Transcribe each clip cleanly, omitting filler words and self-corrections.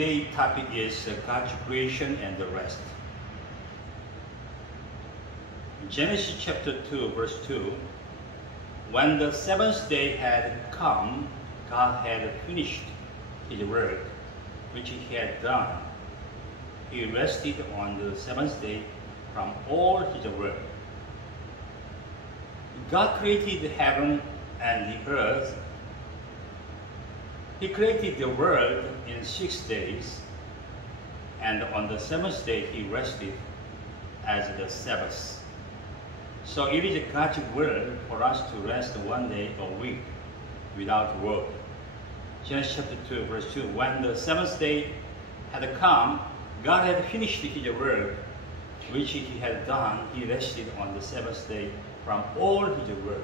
Today's topic is God's creation and the rest. Genesis chapter 2, verse 2. When the seventh day had come, God had finished his work which he had done. He rested on the seventh day from all his work. God created heaven and the earth. He created the world in 6 days, and on the seventh day he rested as the Sabbath. So it is God's will for us to rest one day a week without work. Genesis chapter 2, verse 2. When the seventh day had come, God had finished his work which he had done. He rested on the seventh day from all his work.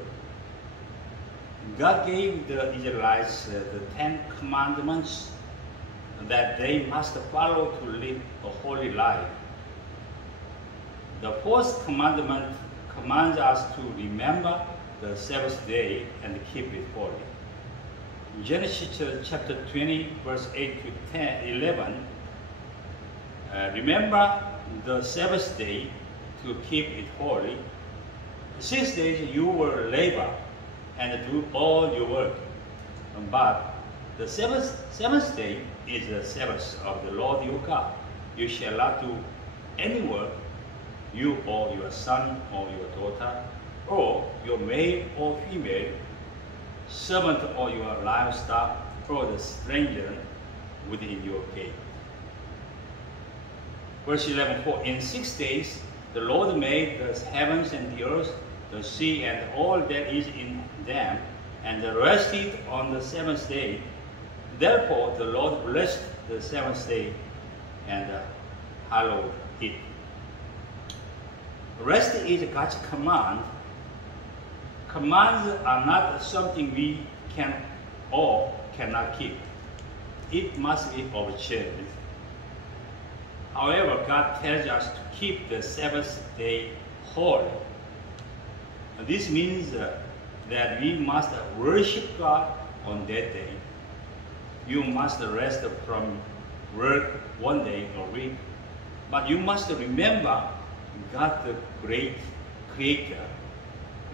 God gave the Israelites the 10 commandments that they must follow to live a holy life. The fourth commandment commands us to remember the Sabbath day and keep it holy. In Genesis chapter 20, verse 8 to 11, remember the Sabbath day to keep it holy. 6 days you will labor and do all your work. But the seventh day is the Sabbath of the Lord your God. You shall not do any work, you or your son or your daughter, or your male or female, servant or your livestock, or the stranger within your gate. Verse 11, for in 6 days the Lord made the heavens and the earth, the sea and all that is in them, and rested on the seventh day. Therefore the Lord blessed the seventh day and hallowed it. Rest is God's command. Commands are not something we can or cannot keep. It must be observed. However, God tells us to keep the Sabbath day holy. This means that we must worship God on that day. You must rest from work one day a week, but you must remember God the great Creator.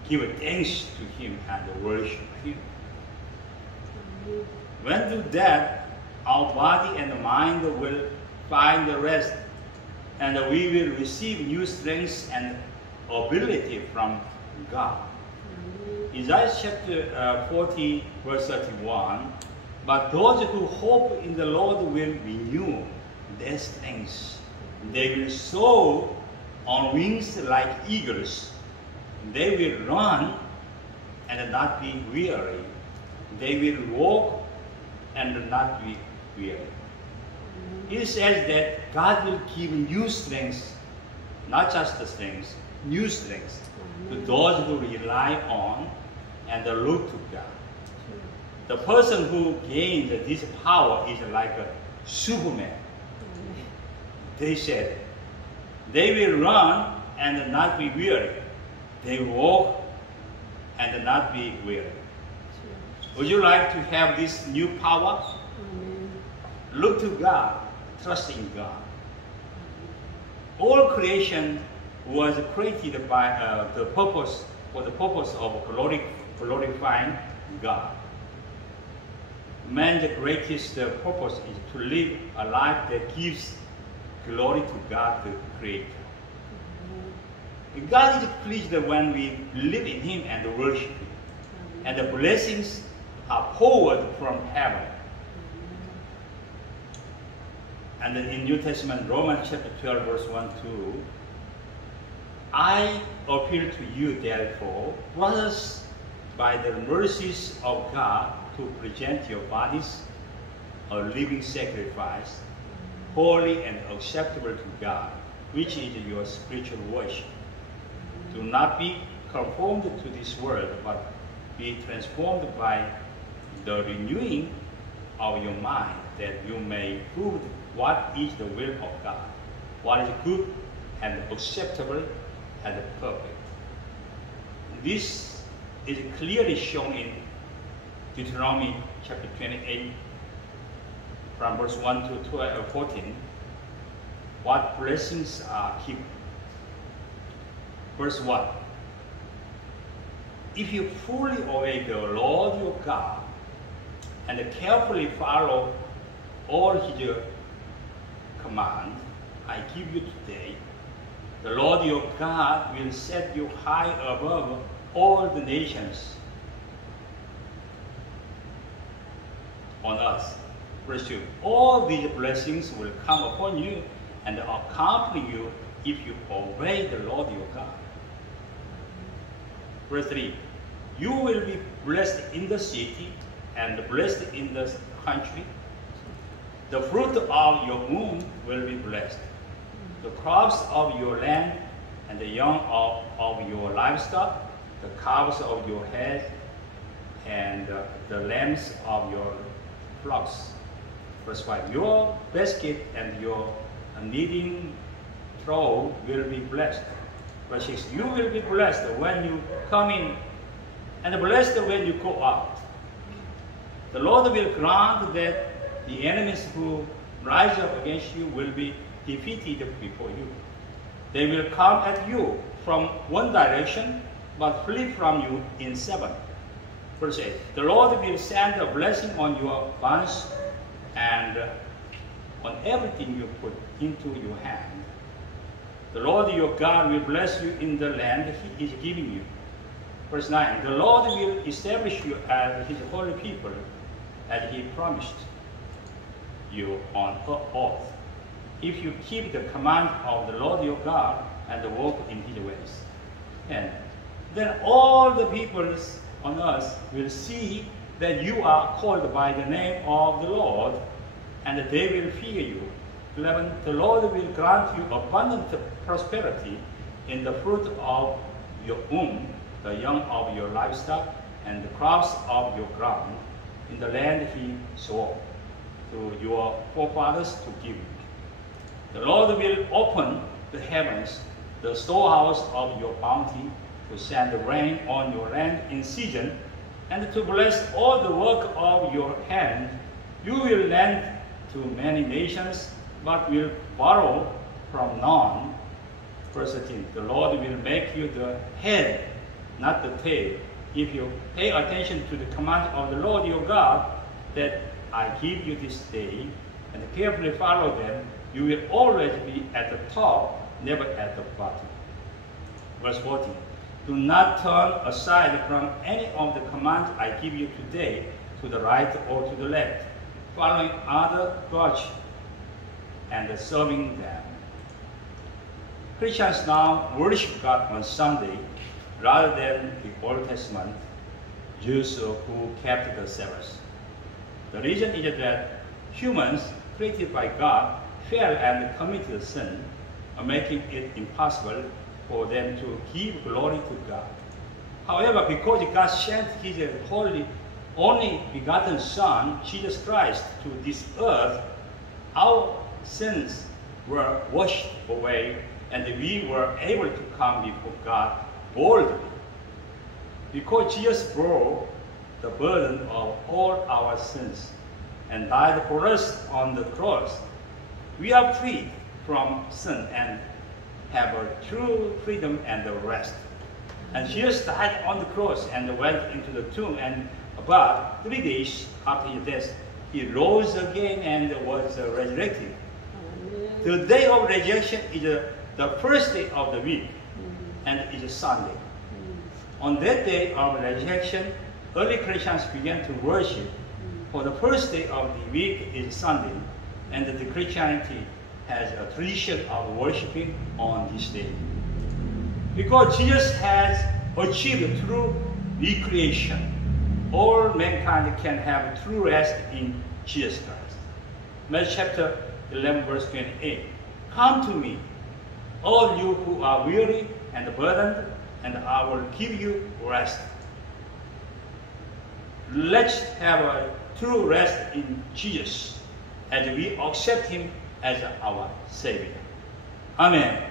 Give thanks to Him and worship Him. When we do that, our body and mind will find the rest, and we will receive new strength and ability from God. Isaiah chapter 40, verse 31, but those who hope in the Lord will renew their strength. They will soar on wings like eagles. They will run and not be weary. They will walk and not be weary. It says that God will give new strength, not just the strength, new strength to those who rely on and look to God. The person who gains this power is like a Superman. They said, they will run and not be weary. They walk and not be weary. Would you like to have this new power? Look to God, trust in God. All creation was created by the purpose of glorifying God. Man's greatest purpose is to live a life that gives glory to God the Creator. God is pleased when we live in Him and worship Him, and the blessings are poured from heaven. And in New Testament, Romans chapter 12, verse 1, 2, I appeal to you, therefore, brothers, by the mercies of God, to present your bodies a living sacrifice, holy and acceptable to God, which is your spiritual worship. Do not be conformed to this world, but be transformed by the renewing of your mind, that you may prove what is the will of God, what is good and acceptable and perfect. This is clearly shown in Deuteronomy chapter 28, from verse 1 to 14, what blessings are given. Verse 1. If you fully obey the Lord your God and carefully follow all his commands I give you today, the Lord your God will set you high above all the nations on earth. Verse 2. All these blessings will come upon you and accompany you if you obey the Lord your God. Verse 3. You will be blessed in the city and blessed in the country. The fruit of your womb will be blessed. The crops of your land and the young of your livestock, the calves of your head, and the lambs of your flocks. Verse 5. Your basket and your kneading trough will be blessed. Verse 6. You will be blessed when you come in and blessed when you go out. The Lord will grant that the enemies who rise up against you will be defeated before you. They will come at you from one direction, but flee from you in 7. Verse 8. The Lord will send a blessing on your barns and on everything you put into your hand. The Lord your God will bless you in the land he is giving you. Verse 9. The Lord will establish you as his holy people, as he promised you on oath, if you keep the command of the Lord your God and walk in his ways. And then all the peoples on earth will see that you are called by the name of the Lord, and they will fear you. 11. The Lord will grant you abundant prosperity in the fruit of your womb, the young of your livestock, and the crops of your ground, in the land he swore to your forefathers to give you. The Lord will open the heavens, the storehouse of your bounty, to send rain on your land in season, and to bless all the work of your hand. You will lend to many nations, but will borrow from none. Verse 13. The Lord will make you the head, not the tail, if you pay attention to the command of the Lord your God that I give you this day, and carefully follow them. You will always be at the top, never at the bottom. Verse 14. Do not turn aside from any of the commands I give you today, to the right or to the left, following other gods and serving them. Christians now worship God on Sunday rather than the Old Testament Jews who kept the Sabbath. The reason is that humans created by God fell and committed sin, making it impossible for them to give glory to God. However, because God sent his holy, only begotten Son, Jesus Christ, to this earth, our sins were washed away, and we were able to come before God boldly. Because Jesus bore the burden of all our sins and died for us on the cross, we are freed from sin and have a true freedom and rest. And Jesus died on the cross and went into the tomb, and about 3 days after his death, he rose again and was resurrected. The day of resurrection is the first day of the week, and it is Sunday. On that day of resurrection, early Christians began to worship. For the first day of the week is Sunday, and the Christianity has a tradition of worshiping on this day. Because Jesus has achieved true recreation, all mankind can have true rest in Jesus Christ. Matthew chapter 11 verse 28. Come to me, all you who are weary and burdened, and I will give you rest. Let's have a true rest in Jesus as we accept him as our Savior. Amen.